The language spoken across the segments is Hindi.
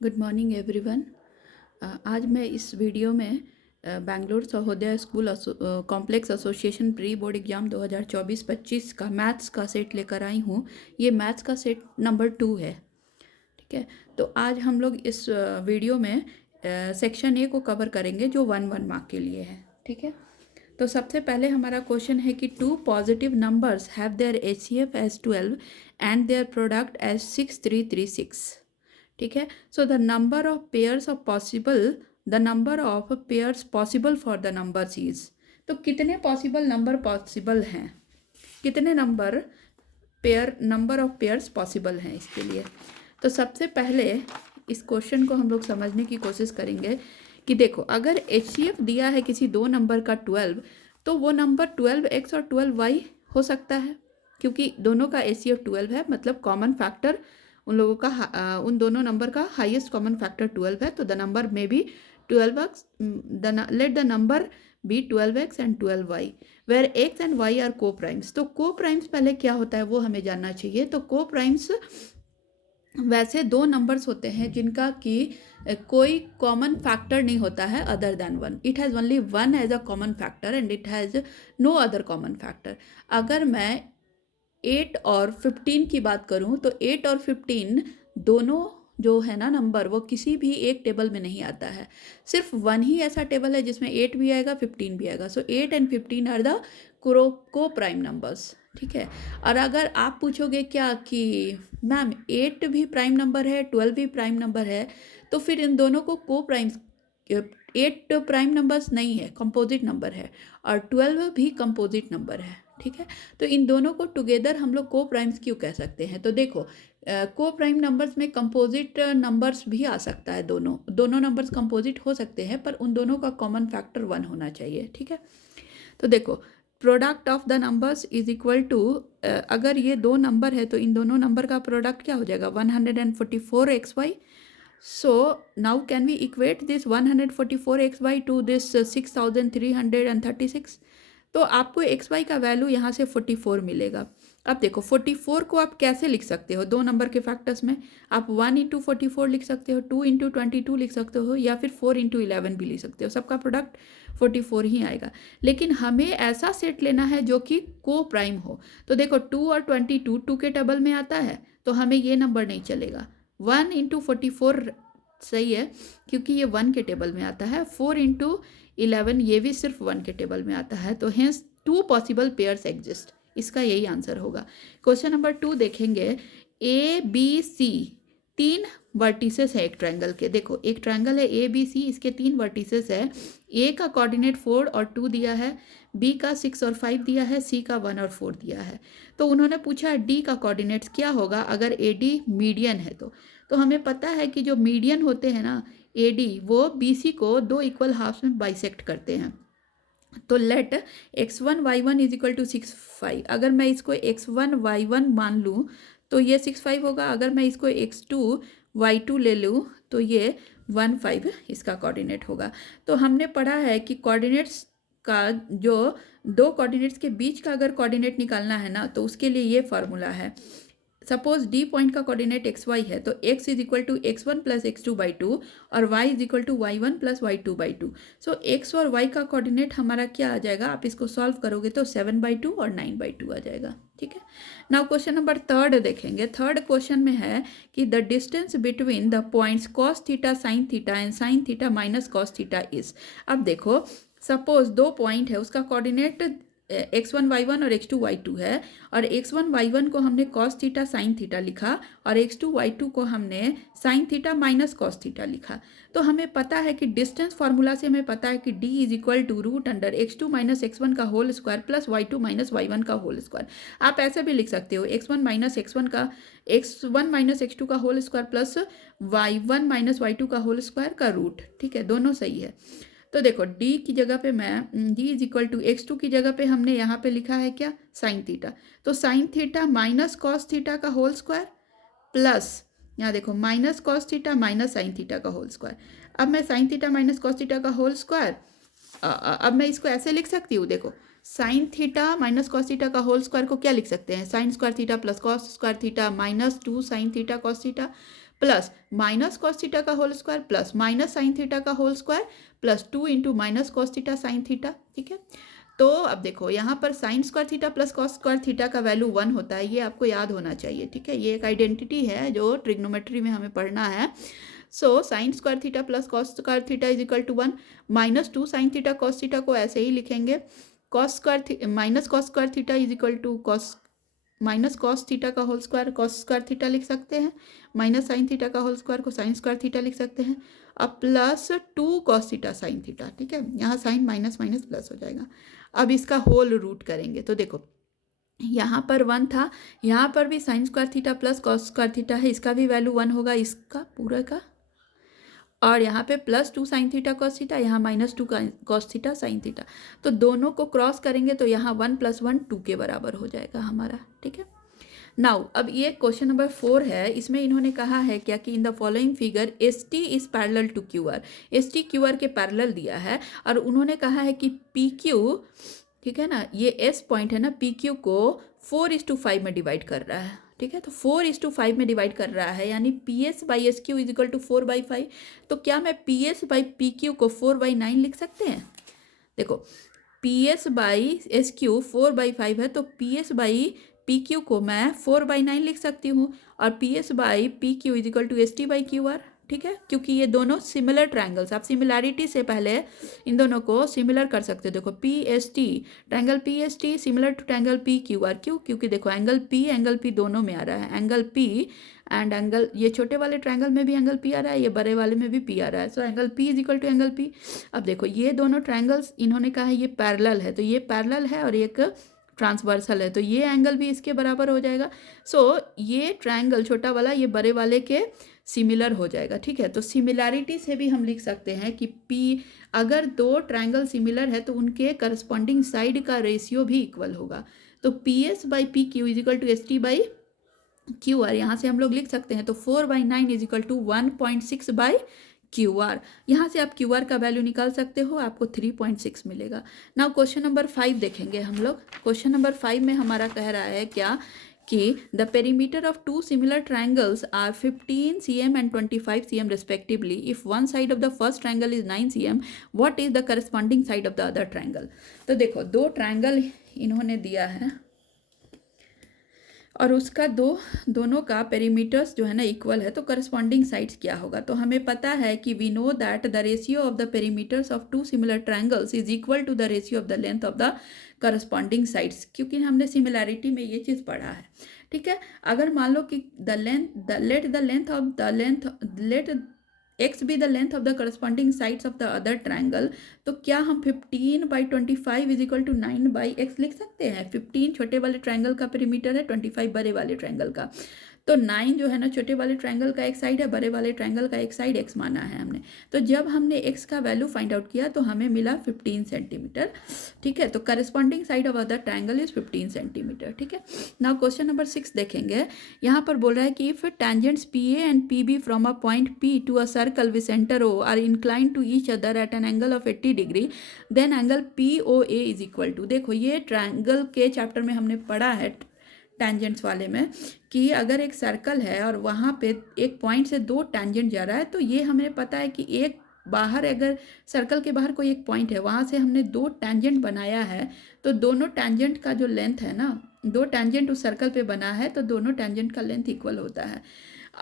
Good morning everyone. आज मैं इस वीडियो में Bangalore Sahodaya school complex association pre board exam 2024-25 का मैथ्स का सेट लेकर आई हूँ। ये मैथ्स का सेट नंबर 2 है। ठीक है, तो आज हम लोग इस वीडियो में सेक्शन ए को कवर करेंगे जो 1 मार्क के लिए है। ठीक है, तो सबसे पहले हमारा क्वेश्चन है कि two positive numbers have their HCF as 12 and their product as 6336। ठीक है, so the number of pairs possible for the numbers is, तो कितने पॉसिबल नंबर पॉसिबल हैं, कितने नंबर ऑफ पेयर्स पॉसिबल हैं इसके लिए। तो सबसे पहले इस क्वेश्चन को हम लोग समझने की कोशिश करेंगे कि देखो, अगर HCF दिया है किसी दो नंबर का 12, तो वो नंबर 12x और 12y हो सकता है, क्योंकि दोनों का HCF 12 है, मतलब कॉमन फैक्टर उन लोगों का उन दोनों नंबर का हाईएस्ट कॉमन फैक्टर 12 है। तो द नंबर में भी 12x, let the number be 12x and 12y where x and y are coprimes. तो को प्राइम्स पहले क्या होता है वो हमें जानना चाहिए। तो को प्राइम्स वैसे दो नंबर्स होते हैं जिनका कि कोई कॉमन फैक्टर नहीं होता है other than 1। It has only 1 as a common factor and it has no other common factor. अगर मैं 8 और 15 की बात करूं तो 8 और 15 दोनों जो है ना नंबर, वो किसी भी एक टेबल में नहीं आता है। सिर्फ 1 ही ऐसा टेबल है जिसमें 8 भी आएगा 15 भी आएगा। सो 8 एंड 15 आर द को प्राइम नंबर्स। ठीक है, और अगर आप पूछोगे क्या कि मैम 8 भी प्राइम नंबर है 12 भी प्राइम नंबर है, तो फिर इन दोनों को प्राइम, 8 प्राइम नंबर्स नहीं है, कंपोजिट नंबर है, और 12 भी कंपोजिट नंबर है। ठीक है, तो इन दोनों को टुगेदर हम लोग को प्राइम्स क्यों कह सकते हैं। तो देखो, को प्राइम नंबर्स में कंपोजिट नंबर्स भी आ सकता है, दोनों नंबर्स कंपोजिट हो सकते हैं, पर उन दोनों का कॉमन फैक्टर 1 होना चाहिए। ठीक है, तो देखो, product of the numbers is equal to, अगर ये दो नंबर है तो इन दोनों नंबर का प्रोडक्ट क्या हो जाएगा 144xy। So now can we equate this 144xy to this 6336? तो आपको xy का वैल्यू यहाँ से 44 मिलेगा। अब देखो 44 को आप कैसे लिख सकते हो दो नंबर के फैक्टर्स में। आप 1 इंटू 44 लिख सकते हो, 2 इंटू 22 लिख सकते हो, या फिर 4 इंटू 11 भी लिख सकते हो। सबका प्रोडक्ट 44 ही आएगा। लेकिन हमें ऐसा सेट लेना है जो कि को प्राइम हो। तो देखो 2 और 22 2 के टेबल में आता है, तो हमें ये नंबर नहीं चलेगा। 1 इंटू 44 सही है, क्योंकि ये 1 के टेबल में आता है। 4 इंटू 11 ये भी सिर्फ 1 के टेबल में आता है। तो हेंस 2 पॉसिबल पेयर्स एग्जिस्ट, इसका यही आंसर होगा। क्वेश्चन नंबर 2 देखेंगे। ABC 3 वर्टिसेस है एक ट्रायंगल के। देखो, एक ट्रायंगल है ABC, इसके 3 वर्टिसेस है। A का कोऑर्डिनेट 4 और 2 दिया है, B का 6 और 5 दिया है, C का 1 और 4 दिया है। तो उन्होंने पूछा D का कोऑर्डिनेट्स क्या होगा अगर AD मीडियन है। तो हमें पता है कि जो मीडियन होते हैं ना AD, वो BC को दो इक्वल हाफ्स में बाइसेक्ट करते हैं। तो late x1 y1 is equal to 6 5। अगर मैं इसको x1 y1 मान लूँ तो ये 6 5 होगा। अगर मैं इसको x2 y2 ले लूँ तो ये 1 5 इसका कोऑर्डिनेट होगा। तो हमने पढ़ा है कि कोऑर्डिनेट्स का जो दो कोऑर्डिनेट्स के बीच का अगर कोऑर्डिनेट निकालना है ना, तो उसके लिए ये फार्मूला है। सपोज डी पॉइंट का कोऑर्डिनेट एक्स वाई है, तो x is equal to x1 plus x2/2 और y is equal to y1 plus y2/2। So x और y का कोऑर्डिनेट हमारा क्या आ जाएगा, आप इसको सॉल्व करोगे तो 7/2 और 9/2 आ जाएगा। ठीक है, नाउ क्वेश्चन नंबर 3 देखेंगे। थर्ड क्वेश्चन में है कि the distance between the points cos theta sin theta and sin theta minus cos theta is. अब देखो, सपोज दो पॉइंट है, उसका कोऑर्डिनेट x1 y1 और x2 y2 है, और x1 y1 को हमने cos थीटा sin थीटा लिखा और x2 y2 को हमने sin theta minus cos theta लिखा। तो हमें पता है कि डिस्टेंस फार्मूला से हमें पता है कि d is equal to root under x2 minus x1 का whole square plus y2 minus y1 का होल स्क्वायर। आप ऐसे भी लिख सकते हो x1 माइनस x2 का whole square plus y1 minus y2 का होल स्क्वायर का रूट। ठीक है, दोनों सही है। तो देखो, d की जगह पे मैं d is equal to x2 की जगह पे हमने यहाँ पे लिखा है क्या, साइन थीटा। तो sine theta minus cos theta का होल स्क्वायर प्लस, यहाँ देखो, minus cos theta minus sine theta का होल स्क्वायर। अब मैं sine theta minus cos theta का होल स्क्वायर, अब मैं इसको ऐसे लिख सकती हूँ। देखो, sine theta minus cos theta का होल स्क्वायर को क्या लिख सकते हैं, sign square theta plus cos square theta minus 2 sine theta cos theta plus minus cos theta का whole square plus minus sine theta का whole square plus 2 into minus cos theta sine theta. ठीक है, तो अब देखो यहाँ पर sine square theta plus cos square theta का वैल्यू 1 होता है, ये आपको याद होना चाहिए। ठीक है, ये एक आइडेंटिटी है जो ट्रिग्नोमेट्री में हमें पढ़ना है। So sine square theta plus cos square theta is equal to 1, minus 2 sine theta cos theta को ऐसे ही लिखेंगे, cos square minus cos square theta is equal to cos minus cos theta का whole square cos square theta लिख सकते हैं, माइनस साइन थीटा का होल स्क्वायर को साइन स्क्वायर थीटा लिख सकते हैं, अब plus 2 cos theta sine theta. ठीक है, यहाँ साइन माइनस माइनस प्लस हो जाएगा। अब इसका होल रूट करेंगे तो देखो यहाँ पर 1 था, यहाँ पर भी sign square theta plus cos square theta है, इसका भी वैल्यू 1 होगा, इसका पूरा का, और यहाँ पे plus 2 sine theta cos theta, यहाँ minus 2 cos theta sine theta. तो दोनों को क्रॉस करेंगे तो यहाँ 1 + 1 2 के बराबर हो जाएगा हमारा। ठीक है, नाउ अब ये क्वेश्चन नंबर 4 है, इसमें इन्होंने कहा है क्या कि in the following figure S T is parallel to Q R, S T Q R के पैरेलल दिया है और उन्होंने कहा है कि पी क्यू, ठीक है ना, ये एस पॉइंट है ना, पी क्यू को 4:5 में डिवाइड कर रहा है। ठीक है, तो 4:5 में डिवाइड कर रहा है, यानी P S by S Q is equal to 4/5। तो क्या मैं P S by P Q को 4/9 लिख सकते हैं? देखो P S by S Q 4/5 है, तो P S by P Q को मैं 4/9 लिख सकती हूँ, और P S by P Q is equal to S T by Q R. ठीक है, क्योंकि ये दोनों सिमिलर ट्रायंगल्स, आप सिमिलैरिटी से पहले इन दोनों को सिमिलर कर सकते हो। देखो P S T, triangle P S T similar to triangle P Q R, क्यों? क्योंकि देखो एंगल पी दोनों में आ रहा है, एंगल पी एंड एंगल, ये छोटे वाले ट्रायंगल में भी एंगल पी आ रहा है, ये बड़े वाले में भी पी आ रहा है, so angle P is equal to angle P. अब देखो ये दोनों ट्रायंगल्स इन्होंने कहा है ये पैरेलल है, तो ये पैरेलल है और एक ट्रांसवर्सल है, तो ये एंगल भी इसके बराबर हो जाएगा। सो ये ट्रायंगल छोटा वाला ये बड़े वाले के सिमिलर हो जाएगा। ठीक है, तो सिमिलैरिटी से भी हम लिख सकते हैं कि पी, अगर दो ट्रायंगल सिमिलर है तो उनके करस्पॉन्डिंग साइड का रेशियो भी इक्वल होगा। तो P S by P Q is equal to S T by Q R, यहाँ से हम लोग लिख सकते हैं, तो 4/9 is equal to 1.6 by Q R. यहाँ से आप क्यू आर का वैल्यू निकाल सकते हो, आपको 3.6 मिलेगा। नाउ क्वेश्चन नंबर 5 देखेंगे हम लोग। क्वेश्चन नंबर 5 में हमारा कह रहा है क्या कि the perimeter of two similar triangles are 15 cm and 25 cm respectively. If one side of the first triangle is 9 cm, what is the corresponding side of the other triangle. तो देखो दो ट्रायंगल इन्होंने दिया है और उसका दोनों का पेरीमीटर्स जो है ना इक्वल है, तो करस्पॉन्डिंग साइड्स क्या होगा। तो हमें पता है कि we know that the ratio of the perimeters of two similar triangles is equal to the ratio of the length of the corresponding sides, क्योंकि हमने सिमिलैरिटी में ये चीज़ पढ़ा है। ठीक है, अगर मान लो कि let x be the length of the corresponding sides of the other triangle, तो क्या हम 15/25 इज इक्वल टू 9/x लिख सकते हैं। 15 छोटे वाले ट्रायंगल का पेरीमीटर है, 25 बड़े वाले ट्रायंगल का। तो 9 जो है ना छोटे वाले ट्रायंगल का एक साइड है, बड़े वाले ट्रायंगल का एक साइड x माना है हमने। तो जब हमने x का वैल्यू फाइंड आउट किया तो हमें मिला 15 सेंटीमीटर। ठीक है, तो corresponding side of other triangle is 15 centimetre. ठीक है, नाउ क्वेश्चन नंबर 6 देखेंगे। यहाँ पर बोल रहा है कि if tangents P A and P B from a point P to a circle with centre O are inclined to each other at an angle of 80 degree, then angle P O A is equal to. देखो ये ट्रायंगल के चैप्टर में हमने पढ़ा है टेंजेंट्स वाले में कि अगर एक सर्कल है और वहाँ पे एक पॉइंट से दो टेंजेंट जा रहा है, तो ये हमें पता है कि एक बाहर, अगर सर्कल के बाहर कोई एक पॉइंट है, वहाँ से हमने दो टेंजेंट बनाया है, तो दोनों टेंजेंट का जो लेंथ है ना, दो टेंजेंट उस सर्कल पे बना है, तो दोनों टेंजेंट का लेंथ इक्वल होता है।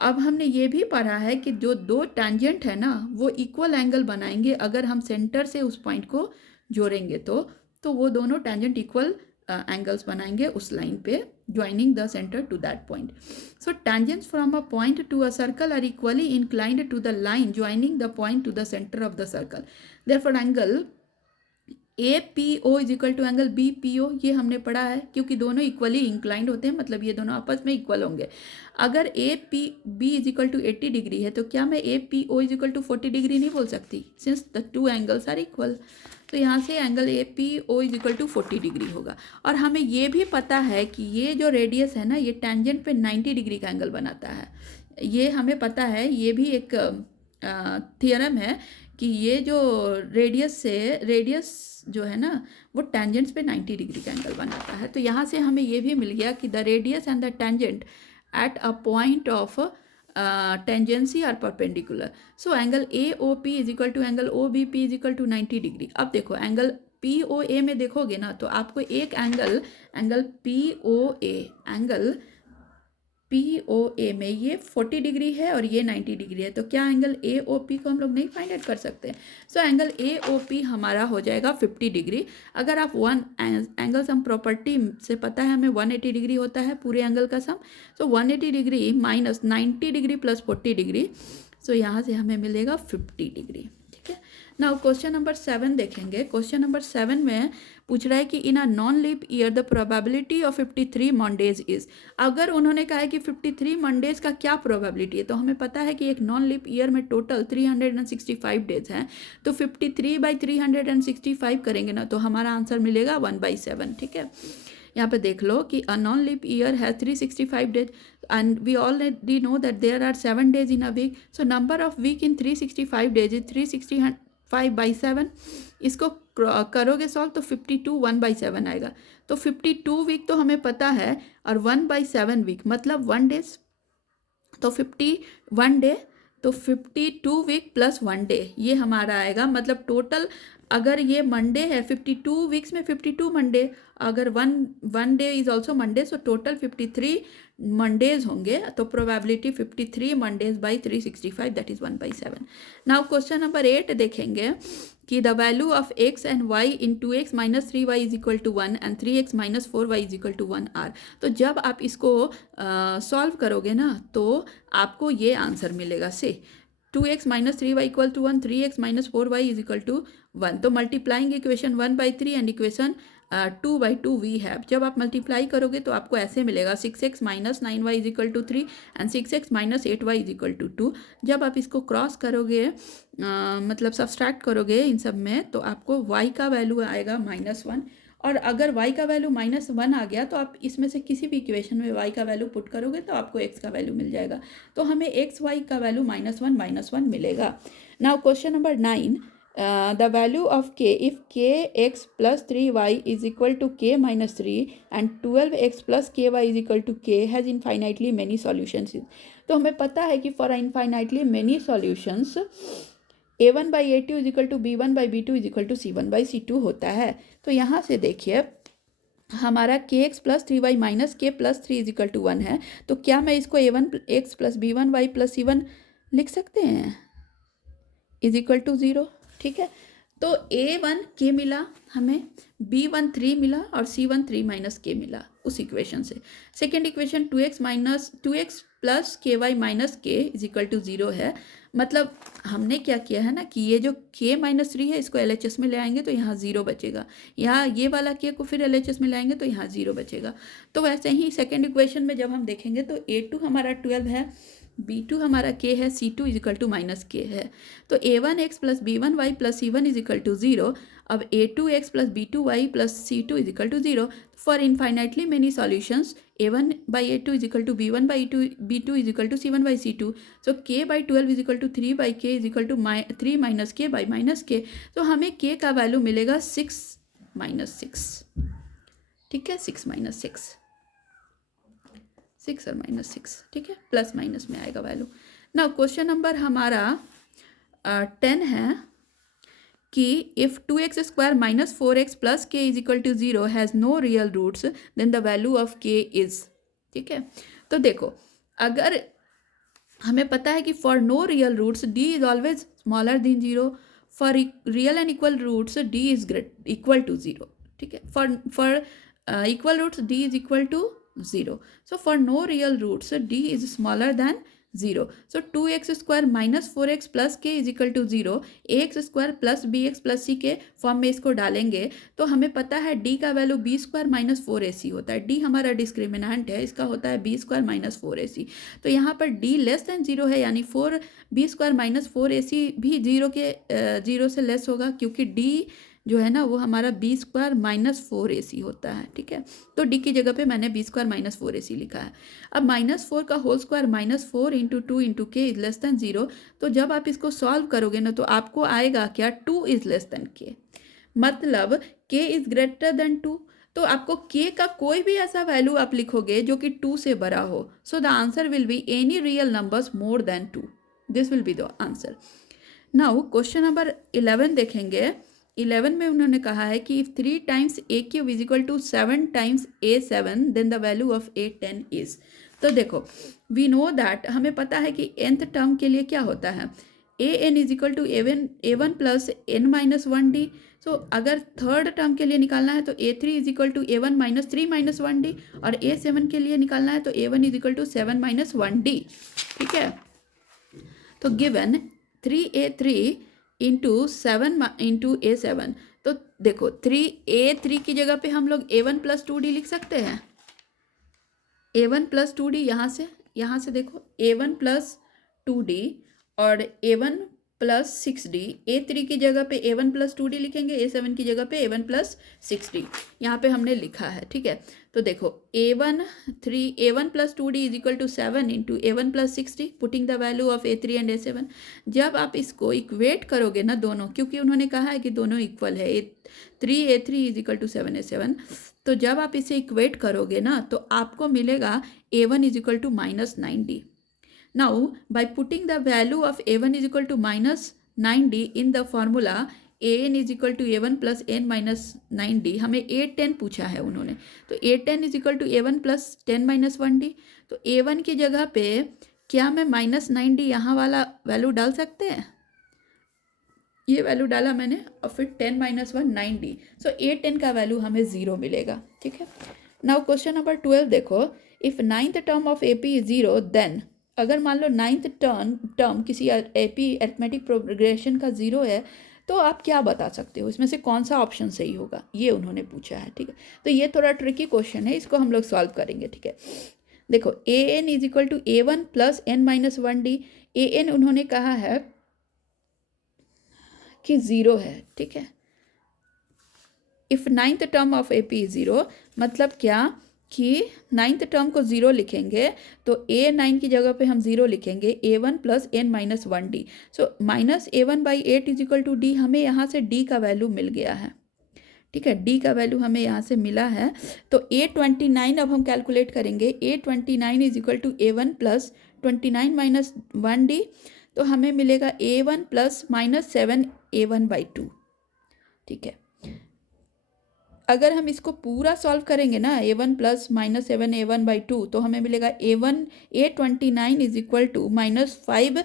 अब हमने ये भी पढ़ा है कि जो दो टेंजेंट है ना वो इक्वल एंगल बनाएंगे अगर हम सेंटर से उस पॉइंट को जोड़ेंगे, तो वो दोनों टेंजेंट इक्वल एंगल्स बनाएंगे उस लाइन पे, joining the center to that point. So tangents from a point to a circle are equally inclined to the line joining the point to the center of the circle. Therefore angle APO is equal to angle BPO, ये हमने पढ़ा है, क्योंकि दोनों इक्वली इंक्लाइंड होते हैं, मतलब ये दोनों आपस में इक्वल होंगे। अगर APB is equal to 80 degree है, तो क्या मैं APO is equal to 40 degree नहीं बोल सकती, since the two angles are equal. तो यहाँ से angle APO is equal to 40 degree होगा। और हमें ये भी पता है कि ये जो रेडियस है ना, ये टेंजेंट पे 90 डिग्री का एंगल बनाता है, ये हमें पता है। ये भी एक थियरम है कि ये जो रेडियस जो है ना वो टेंजेंट्स पे 90 डिग्री का एंगल बनाता है। तो यहाँ से हमें ये भी मिल गया कि the radius and the tangent at a point of tangency are perpendicular. So angle A O P is equal to angle O B P is equal to 90 degree. अब देखो एंगल पी ओ ए में देखोगे ना तो आपको एक एंगल पी ओ ए में ये 40 डिग्री है और ये 90 डिग्री है। तो क्या एंगल ए ओ पी को हम लोग नहीं फाइंड आउट कर सकते? सो एंगल ए ओ पी हमारा हो जाएगा 50 डिग्री। अगर आप एंगल सम प्रॉपर्टी से पता है हमें 180 डिग्री होता है पूरे एंगल का sum. So 180 degree minus 90 degree plus 40 degree, so यहाँ से हमें मिलेगा 50 डिग्री। ठीक है। नाउ क्वेश्चन नंबर 7 देखेंगे। क्वेश्चन नंबर 7 में पूछ रहा है कि in a non leap year the probability of 53 Mondays is. अगर उन्होंने कहा है कि 53 मंडेज का क्या प्रोबेबिलिटी है, तो हमें पता है कि एक नॉन लीप ईयर में टोटल 365 डेज हैं। तो 53/365 करेंगे ना तो हमारा आंसर मिलेगा 1/7। ठीक है। यहाँ पे देख लो कि a non leap year has 365 days and we already know that there are 7 days in a week. So number of week in 365 days is 365/7. इसको करोगे सॉल्व तो 52 1/7 आएगा। तो 52 वीक तो हमें पता है और 1/7 वीक मतलब 1 डेज, तो 51 डे, तो 52 वीक प्लस 1 डे ये हमारा आएगा। मतलब टोटल अगर ये मंडे है 52 वीक्स में 52 मंडे, अगर one day is also Monday, so total 53 Mondays होंगे। तो probability 53 Mondays by 365 that is 1/7। Now question number 8 देखेंगे कि the value of x and y in 2x minus 3y is equal to 1 and 3x minus 4y is equal to 1 are. तो जब आप इसको सॉल्व करोगे ना तो आपको ये आंसर मिलेगा से 2x minus 3y equal to 1, 3x minus 4y is equal to 1। तो multiplying equation 1/3 and equation 2/2 we have. जब आप मल्टीप्लाई करोगे तो आपको ऐसे मिलेगा 6x minus 9y is equal to 3 and 6x minus 8y is equal to 2। जब आप इसको क्रॉस करोगे मतलब सब्सट्रैक्ट करोगे इन सब में तो आपको y का वैल्यू आएगा -1। और अगर y का वैल्यू -1 आ गया तो आप इसमें से किसी भी इक्वेशन में y का वैल्यू पुट करोगे तो आपको x का वैल्यू मिल जाएगा। तो हमें x y का वैल्यू -1 मिलेगा। Now question number 9, the value of k if kx plus 3y is equal to k minus 3 and 12x plus ky is equal to k has infinitely many solutions। तो हमें पता है कि for infinitely many solutions a1/a2 is equal to b1/b2 is equal to c1/c2 होता है। तो यहाँ से देखिए हमारा kx plus 3y minus k plus 3 is equal to 1 है। तो क्या मैं इसको a1x plus b1y plus c1 लिख सकते हैं इज इक्वल टू 0। ठीक है। तो a1 k मिला हमें, b1 3 मिला और c1 3 माइनस k मिला उस इक्वेशन से। Second equation 2x plus ky minus k is equal to 0 है। मतलब हमने क्या किया है ना कि ये जो k माइनस 3 है इसको LHS में ले आएंगे तो यहाँ 0 बचेगा, यहाँ ये वाला k को फिर LHS में लाएंगे तो यहाँ 0 बचेगा। तो वैसे ही सेकेंड इक्वेशन में जब हम देखेंगे तो a2 हमारा 12 है, b2 हमारा k है, c2 is equal to minus k है। तो a1x plus b1y plus c1 is equal to 0। अब a2x plus b2y plus c2 is equal to 0 for infinitely many solutions a1/a2 is equal to b1/b2 is equal to c1/c2। So k/12 is equal to 3/k is equal to 3 minus k by minus k। तो हमें k का वैल्यू मिलेगा 6 माइनस 6। ठीक है, 6 माइनस 6, 6 और माइनस 6। ठीक है, प्लस माइनस में आएगा वैल्यू। नाउ क्वेश्चन नंबर हमारा 10 है कि if 2x² minus 4x plus k is equal to 0 has no real roots then the value of k is. ठीक है। तो देखो अगर हमें पता है कि for no real roots d is always smaller than 0, for real and equal roots d is equal to 0। ठीक है। For equal roots d is equal to 0. So for no real roots, d is smaller than 0. So 2x² minus 4x plus k is equal to 0. ax² plus bx plus c के फॉर्म में इसको डालेंगे तो हमें पता है d का वैल्यू b² माइनस 4ac होता है। d हमारा डिस्क्रिमिनेंट है, इसका होता है b² माइनस 4ac। तो यहाँ पर d लेस देन 0 है, यानी b² माइनस 4ac भी 0 से लेस होगा क्योंकि d जो है ना वो हमारा बी स्क्वायर माइनस 4ac होता है, ठीक है। तो डी की जगह पे मैंने बी स्क्वायर माइनस 4ac लिखा है। अब -4 का होल स्क्वायर -4 इंटू 2 इंटू के इज लेस देन 0। तो जब आप इसको सॉल्व करोगे ना तो आपको आएगा क्या, 2 इज लेस देन के, मतलब k इज ग्रेटर देन 2। तो आपको k का कोई भी ऐसा वैल्यू आप लिखोगे जो कि 2 से बड़ा हो, so the answer will be any real numbers more than 2, this will be the answer. Now question number 11 देखेंगे। 11 में उन्होंने कहा है कि if 3 times A cube is equal to 7 times A7 then the value of A10 is. तो देखो वी नो दैट, हमें पता है कि nth टर्म के लिए क्या होता है, an is equal to A1 plus n minus 1d। So अगर थर्ड टर्म के लिए निकालना है तो A3 is equal to A1 minus 3 minus 1d, और A7 के लिए निकालना है तो A1 is equal to 7 minus 1d, ठीक है। तो given 3A3 into 7 into A7, तो देखो 3A3 की जगह पे हम लोग A1 प्लस 2d लिख सकते हैं। A1 प्लस 2d यहाँ से देखो A1 प्लस 2d और A1 प्लस 6d। A3 की जगह पे A1 प्लस 2d लिखेंगे, A7 की जगह पे A1 प्लस 6d यहाँ पे हमने लिखा है, ठीक है। तो देखो A1 plus 2d is equal to 7 into A1 plus 6d, putting the value of A3 and A7। जब आप इसको इक्वेट करोगे ना दोनों, क्योंकि उन्होंने कहा है कि दोनों इक्वल है, 3A3 is equal to 7A7, तो जब आप इसे इक्वेट करोगे ना तो आपको मिलेगा A1 is equal to minus 9d। Now, by putting the value of A1 is equal to minus 9d in the formula an is equal to A1 plus n minus 9d, हमें A10 पूछा है उन्होंने, तो A10 is equal to A1 plus 10 minus 1d। तो A1 की जगह पे क्या मैं माइनस 9d यहाँ वाला वैल्यू डाल सकते हैं, ये वैल्यू डाला मैंने, और फिर 10 माइनस 1 9d, सो A10 का वैल्यू हमें 0 मिलेगा, ठीक है। नाउ क्वेश्चन नंबर 12 देखो, if 9th term of AP is 0 then, अगर मान लो 9th टर्म किसी AP अरिथमेटिक प्रोग्रेशन का 0 है तो आप क्या बता सकते हो, इसमें से कौन सा ऑप्शन सही होगा, ये उन्होंने पूछा है, ठीक है। तो ये थोड़ा ट्रिकी क्वेश्चन है, इसको हम लोग सॉल्व करेंगे, ठीक है। देखो an is equal to A1 plus n minus 1d, an उन्होंने कहा है कि 0 है, ठीक है। If 9th term of AP is 0, मतलब क्या कि 9th टर्म को 0 लिखेंगे तो A9 की जगह पे हम 0 लिखेंगे, A1 plus n minus 1d। So minus A1 by 8 is equal to d, हमें यहाँ से d का वैल्यू मिल गया है, ठीक है। d का वैल्यू हमें यहाँ से मिला है, तो A29 अब हम कैलकुलेट करेंगे। A29 is equal to A1 plus 29 minus 1d, तो हमें मिलेगा A1 plus minus 7 A1 by 2, ठीक है। अगर हम इसको पूरा सॉल्व करेंगे ना, A1 plus minus 7 A1 by 2, तो हमें मिलेगा A29 is equal to minus 5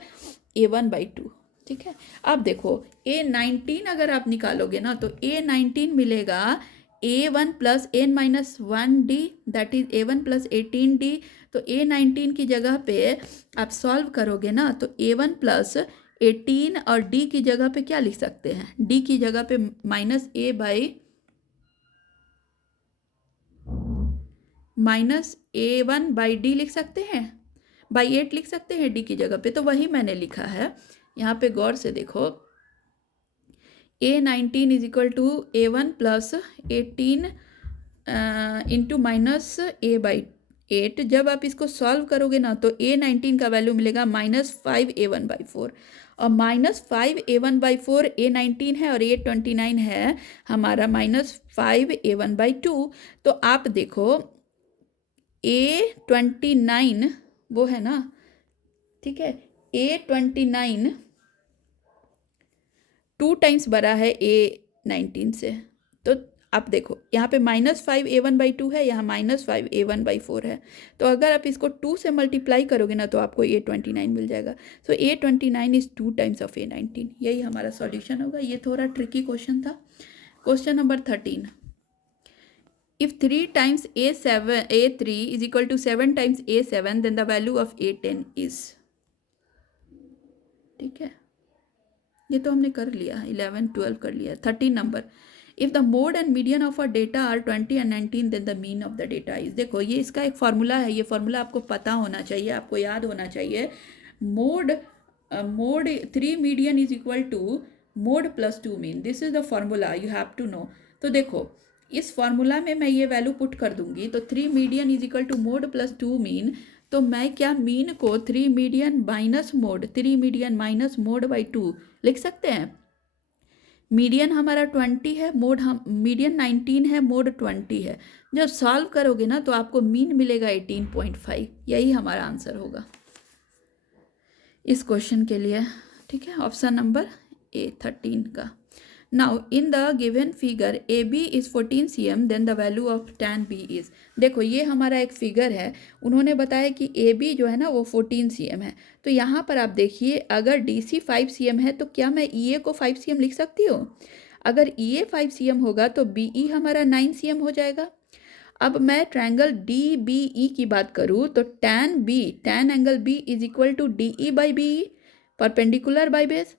A1 by 2, ठीक है। अब देखो A19 अगर आप निकालोगे ना तो A19 मिलेगा A1 plus n minus 1d, that is A1 plus 18d। तो A19 की जगह पे आप सॉल्व करोगे ना तो A1 प्लस 18 और d की जगह पे क्या लिख सकते हैं, d की जगह पे minus A by minus A1 by D लिख सकते हैं, बाई 8 लिख सकते हैं डी की जगह पे, तो वही मैंने लिखा है। यहाँ पे गौर से देखो, A19 is equal to A1 plus 18 into minus A by 8। जब आप इसको सॉल्व करोगे ना तो A19 का वैल्यू मिलेगा माइनस 5 A1 बाई 4, और माइनस 5 A1 बाई 4 A19 है और A29 है हमारा माइनस 5 A1 बाई 2। तो आप देखो A29 वो है ना, ठीक है, A29 2 टाइम्स बड़ा है A19 से। तो आप देखो यहाँ पे माइनस 5 A1 बाई 2 है, यहाँ माइनस 5 A1 बाई 4 है, तो अगर आप इसको 2 से मल्टीप्लाई करोगे ना तो आपको A29 मिल जाएगा। सो A29 is 2 times of A19, यही हमारा सॉल्यूशन होगा। ये थोड़ा ट्रिकी क्वेश्चन था। Question number 13, if 3 times A3 is equal to 7 times A7 then the value of A10 is, ठीक है। ये तो हमने कर लिया, 11 12 कर लिया। 13 number, if the mode and median of our data are 20 and 19 then the mean of the data is। देखो ये इसका एक फार्मूला है, ये फार्मूला आपको पता होना चाहिए, आपको याद होना चाहिए। Mode 3 median is equal to mode plus two mean, this is the formula you have to know. तो देखो इस फॉर्मूला में मैं ये वैल्यू पुट कर दूंगी, तो 3 median is equal to mode plus two mean. तो मैं क्या मीन को 3 median minus mode, 3 median minus mode by 2 लिख सकते हैं। मीडियन हमारा 20 है, मोड हम मीडियन 19 है, मोड 20 है। जब सॉल्व करोगे ना तो आपको मीन मिलेगा 18.5, यही हमारा आंसर होगा इस क्वेश्चन के लिए। ठीक है, ऑप्शन नंबर ए 13 का। Now in the given figure A B is 14 cm, then the value of tan B is. देखो ये हमारा एक फिगर है, उन्होंने बताया कि ए बी जो है ना वो 14 cm है। तो यहाँ पर आप देखिए अगर डी सी 5 cm है तो क्या मैं ई ए को 5 cm लिख सकती हूँ? अगर ई ए 5 cm होगा तो बी ई हमारा 9 cm हो जाएगा। अब मैं ट्रायंगल डी बी ई की बात करूँ तो tan angle B is equal to D E by B E, perpendicular by base.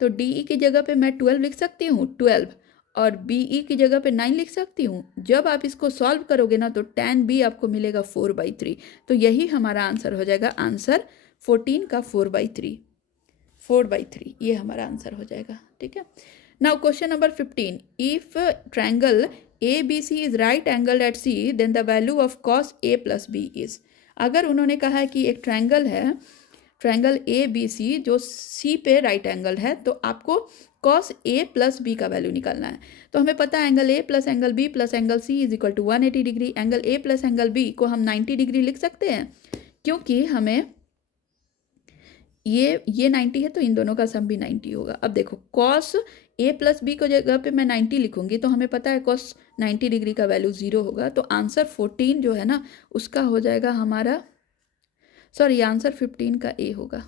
तो डी ई की जगह पे मैं 12 लिख सकती हूँ 12, और बी ई की जगह पे 9 लिख सकती हूँ। जब आप इसको सॉल्व करोगे ना तो tan बी आपको मिलेगा 4/3। तो यही हमारा आंसर हो जाएगा, आंसर 14 का 4/3 ये हमारा आंसर हो जाएगा। ठीक है, now question number 15, if triangle A B C is right angle at C then the value of cos A plus B is. अगर उन्होंने कहा है कि एक ट्रायंगल है, ट्रायंगल ए बी सी जो सी पे राइट एंगल है, तो आपको कॉस ए प्लस बी का वैल्यू निकालना है। तो हमें पता है angle A plus angle B plus angle C is equal to 180 degree. Angle A plus angle B को हम 90 डिग्री लिख सकते हैं, क्योंकि हमें ये 90 है तो इन दोनों का सम भी 90 होगा। अब देखो कॉस ए प्लस बी को जगह पे मैं 90 लिखूंगी तो हमें पता है कॉस 90 डिग्री का वैल्यू 0 होगा। तो आंसर 14 जो है ना उसका हो जाएगा हमारा, सॉरी आंसर 15 का ए होगा।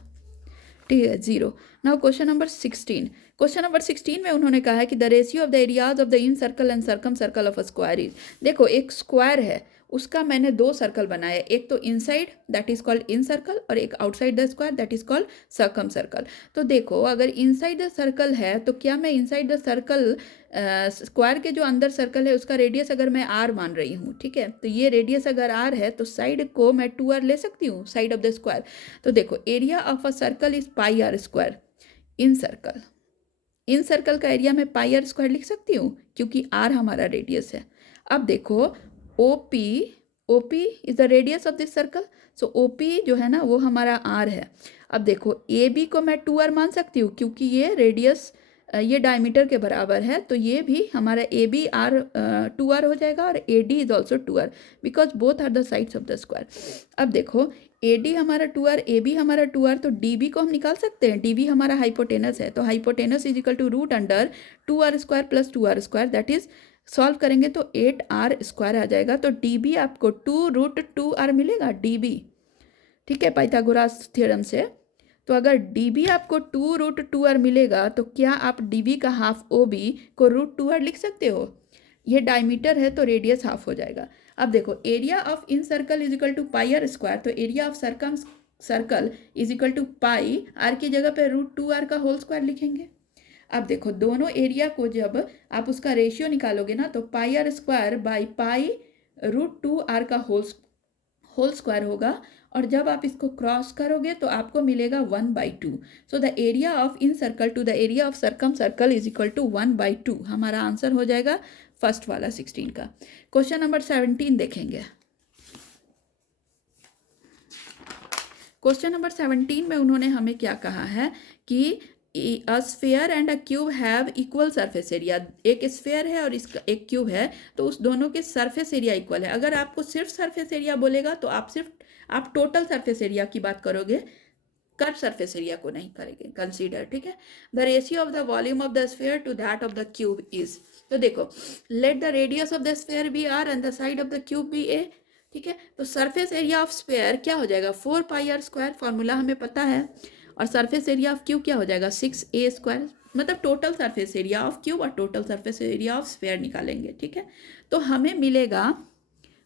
ठीक है, 0। Now question number 16, question number 16 में उन्होंने कहा है कि the ratio of the areas of the in circle and circum circle of a square is. देखो एक स्क्वायर है, उसका मैंने 2 सर्कल बनाया, एक तो inside that is called in circle और एक outside the square that is called circum circle. तो देखो अगर इनसाइड द सर्कल है तो क्या मैं इनसाइड द सर्कल स्क्वायर के जो अंदर सर्कल है उसका रेडियस अगर मैं आर मान रही हूँ, ठीक है, तो ये रेडियस अगर आर है तो साइड को मैं 2r ले सकती हूँ, साइड ऑफ द स्क्वायर। तो देखो area of a circle is pi r square incircle. Incircle का एरिया मैं पाई आर स्क्वायर लिख सकती हूँ क्योंकि आर हमारा रेडियस है। अब देखो OP is the radius of this circle, so OP जो है ना वो हमारा R है। अब देखो AB को मैं 2r मान सकती हूँ क्योंकि ये रेडियस ये डायमीटर के बराबर है, तो ये भी हमारा AB R 2r हो जाएगा और AD is also 2r because both are the sides of the square. अब देखो AD हमारा 2r, AB हमारा 2r, तो DB को हम निकाल सकते हैं। DB हमारा हाइपोटेनस है, तो hypotenuse is equal to root under 2r square plus 2r square, that is solve करेंगे तो 8r स्क्वायर आ जाएगा। तो DB आपको 2√2r मिलेगा DB। ठीक है, पाइथागोरस थ्योरम से। तो अगर DB आपको 2√2r मिलेगा तो क्या आप DB का हाफ OB को √2r लिख सकते हो? ये डायमीटर है तो रेडियस हाफ हो जाएगा। अब देखो area of in circle is equal to pi r square, तो area of circum circle is equal to pi r की जगह पे √2r का होल स्क्वायर लिखेंगे। अब देखो दोनों एरिया को जब आप उसका रेशियो निकालोगे ना तो pi r square by pi √2r का होल स्क्वायर होगा, और जब आप इसको क्रॉस करोगे तो आपको मिलेगा 1/2। So the area of in circle to the area of circum circle is equal to 1/2। हमारा आंसर हो जाएगा फर्स्ट वाला 16 का। क्वेश्चन नंबर 17 देखेंगे। क्वेश्चन नंबर 17 में उन्होंने हमें क्या कहा है कि अ sphere and a cube have equal surface area. एक स्फेयर है और इसका एक क्यूब है, तो उस दोनों के सरफेस एरिया इक्वल है। अगर आपको सिर्फ सरफेस एरिया बोलेगा तो आप टोटल सरफेस एरिया की बात करोगे, कर्व सरफेस एरिया को नहीं करेंगे कंसीडर। ठीक है, the ratio of the volume of the sphere to that of the cube is. तो देखो let the radius of the sphere be r and the side of the cube be a। ठीक है, तो सरफेस एरिया ऑफ स्फेयर क्या हो जाएगा 4πr स्क्वायर, फॉर्मूला हमें पता है, और सरफेस एरिया ऑफ क्यूब क्या हो जाएगा 6a स्क्वायर। मतलब total surface area of cube और total surface area of sphere निकालेंगे। ठीक है, तो हमें मिलेगा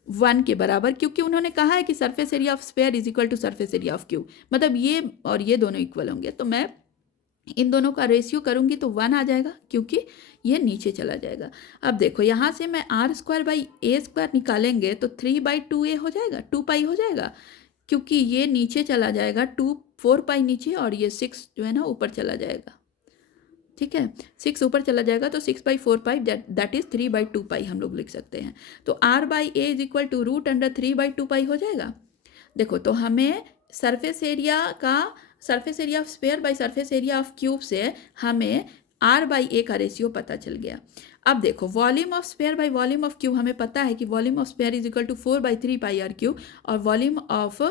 1 के बराबर, क्योंकि उन्होंने कहा है कि surface area of sphere is equal to surface area of cube, मतलब ये और ये दोनों इक्वल होंगे। तो मैं इन दोनों का रेशियो करूंगी तो 1 आ जाएगा क्योंकि ये नीचे चला जाएगा। अब देखो यहाँ से मैं r square by a square निकालेंगे तो 3/2a हो जाएगा, 2π हो जाएगा, क्योंकि ये नीचे चला जाएगा 4π नीचे और ये 6 जो है ना ऊपर चला जाएगा। ठीक है, 6 ऊपर चला जाएगा तो 6/4 पाई दैट इज 3/2 पाई हम लोग लिख सकते हैं। तो r/a इज इक्वल टू √3/2 पाई हो जाएगा। देखो तो हमें surface area of sphere by surface area of cube से हमें r/a का रेशियो पता चल गया। अब देखो volume of sphere by volume of cube हमें पता है कि volume of sphere is equal to 4/3 pi r cube और वॉल्यूम ऑफ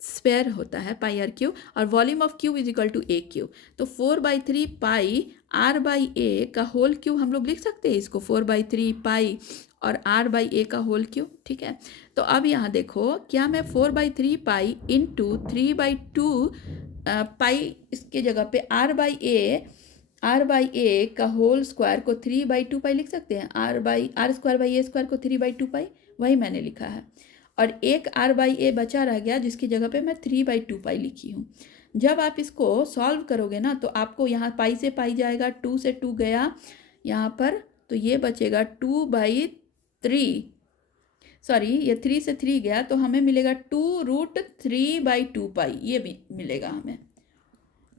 स्फेयर होता है πr क्यूब और volume of cube is equal to a cube. तो 4/3 पाई r/a का होल क्यूब हम लोग लिख सकते हैं इसको 4/3 पाई और r/a का होल क्यूब। ठीक है, तो अब यहाँ देखो क्या मैं 4/3 पाई इंटू 3/2 पाई इसके जगह पे r/a का होल स्क्वायर को 3/2 पाई लिख सकते हैं। r² को 3/2 पाई वही मैंने लिखा है और एक r/a बचा रह गया जिसकी जगह पे मैं 3/2 पाई लिखी हूँ। जब आप इसको सॉल्व करोगे ना तो आपको यहाँ पाई से पाई जाएगा, 2 से 2 गया यहाँ पर, तो ये बचेगा 2/3, सॉरी ये 3 से 3 गया तो हमें मिलेगा 2√3/2 पाई, ये भी मिलेगा हमें।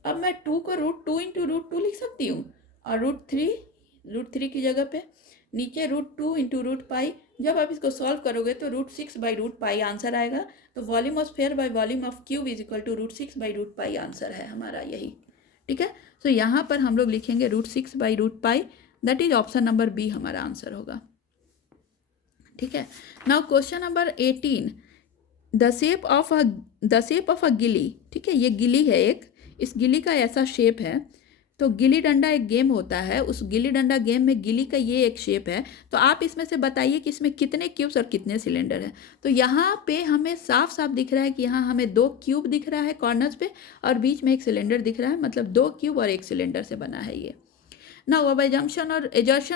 अब मैं 2 को √2 इंटू √2 लिख सकती हूँ और √3 की जगह पे नीचे √2 इंटू √पाई। जब आप इसको सॉल्व करोगे तो √6/√पाई आंसर आएगा। तो volume of sphere by volume of cube is equal to √6/√पाई आंसर है हमारा यही। ठीक है, तो यहाँ पर हम लोग लिखेंगे √6/√पाई, that is option number B हमारा आंसर होगा। ठीक है, now question number 18, the shape of a gilli. ठीक है, ये गिली है एक, इस गिली का ऐसा शेप है। तो गिल्ली डंडा एक गेम होता है, उस गिल्ली डंडा गेम में गिल्ली का ये एक शेप है। तो आप इसमें से बताइए कि इसमें कितने क्यूब्स और कितने सिलेंडर हैं। तो यहाँ पे हमें साफ साफ दिख रहा है कि यहाँ हमें 2 क्यूब दिख रहा है कॉर्नर्स पे और बीच में एक सिलेंडर दिख रहा है, मतलब 2 क्यूब और 1 सिलेंडर से बना है ये। नाउ अब एजम्पशन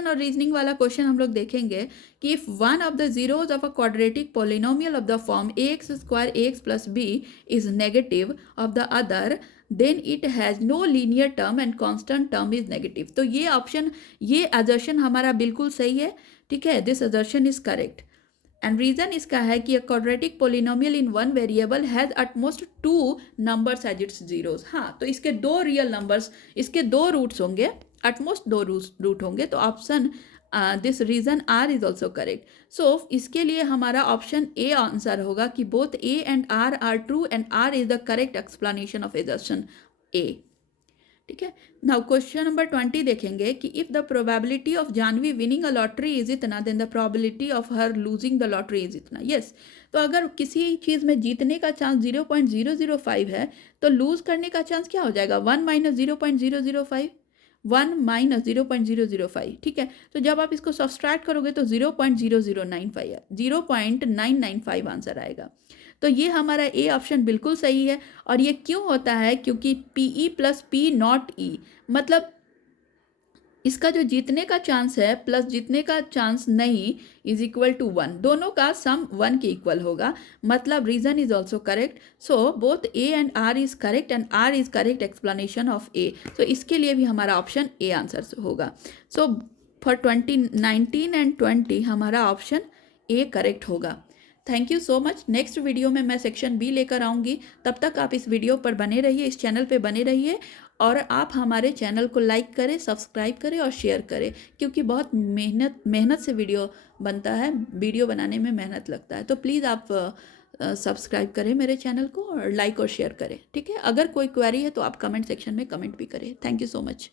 और रीजनिंग वाला क्वेश्चन हम लोग देखेंगे कि if one of the zeros of a quadratic polynomial of the form ax² ax plus b is negative of the other then it has no linear term and constant term is negative. तो ये असर्शन हमारा बिल्कुल सही है। ठीक है, this assertion is correct and reason इसका है कि a quadratic polynomial in one variable has at most 2 numbers as its zeros. हाँ, तो इसके 2 रियल नंबर्स, इसके 2 रूट्स होंगे, एटमोस्ट 2 रूट होंगे। तो option this reason R is also correct. So इसके लिए हमारा ऑप्शन ए आंसर होगा कि both A and R are true and R is the correct explanation of assertion A. ठीक है, नाउ क्वेश्चन नंबर 20 देखेंगे कि if the probability of Jahnavi winning a lottery is इतना then the probability of her losing the lottery is इतना। यस, तो अगर किसी चीज़ में जीतने का चांस 0.005 है तो लूज करने का चांस क्या हो जाएगा, 1 माइनस 0.005, 1 माइनस 0.005। ठीक है, तो जब आप इसको सब्सट्रैक्ट करोगे तो 0.995 आंसर आएगा। तो ये हमारा ए ऑप्शन बिल्कुल सही है। और ये क्यों होता है, क्योंकि PE plus P not E, मतलब इसका जो जीतने का चांस है प्लस जीतने का चांस नहीं इज इक्वल टू 1, दोनों का सम 1 के इक्वल होगा, मतलब reason is also correct. So both A and R is correct and R is correct explanation of A. तो इसके लिए भी हमारा ऑप्शन ए आंसर होगा। सो फॉर 2019 एंड 20 हमारा ऑप्शन ए करेक्ट होगा। Thank you so much. Next video में मैं सेक्शन बी लेकर आऊँगी। तब तक आप इस वीडियो पर बने रहिए, इस चैनल पे बने रहिए और आप हमारे चैनल को लाइक करें, सब्सक्राइब करें और शेयर करें, क्योंकि बहुत मेहनत से वीडियो बनता है, वीडियो बनाने में मेहनत लगता है। तो प्लीज़ आप सब्सक्राइब करें मेरे चैनल को और लाइक और शेयर करें। ठीक है, अगर कोई क्वेरी है तो आप कमेंट सेक्शन में कमेंट भी करें। Thank you so much.